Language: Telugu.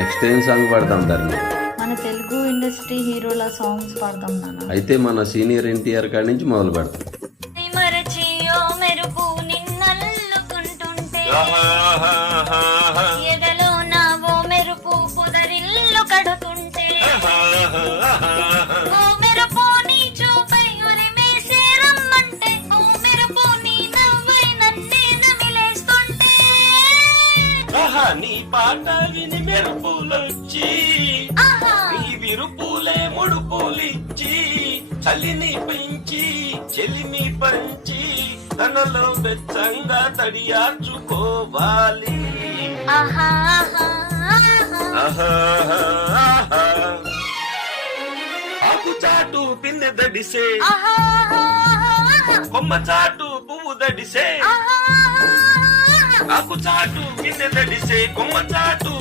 నెక్స్ట్ ఏం సాంగ్ పాడతాం ధరణి? మన తెలుగు ఇండస్ట్రీ హీరోల సాంగ్స్ పాడతాం నాన్న. అయితే మన సీనియర్ ఎన్టీఆర్ కాడి నుంచి మొదలు పెడతాం. మరచియో మెరుపు నిన్నల్లుకుంటుంటే ఎదలో నావో మెరుపు పొదరిల్లు కడుతుంటే ఓ మెరుపు నీ చూపై ఉరిమేసే రమ్మంటే ఓ మెరుపు నీ నవ్వై నన్నే నమిలేస్తుంటే నీ పాట విని మెరుపులొచ్చి నీ విరుపులే ముడుపులిచ్చి చలిని పెంచి చెలిమి పంచి తనలో వెచ్చంగా తడియార్చుకోవాలి. ఆకు చాటు పిన్నె దడిసే కొమ్మ చాటు పువ్వు దడిసే ఆకు చాటు పిన్నె దడిసే కొమ్మ చాటు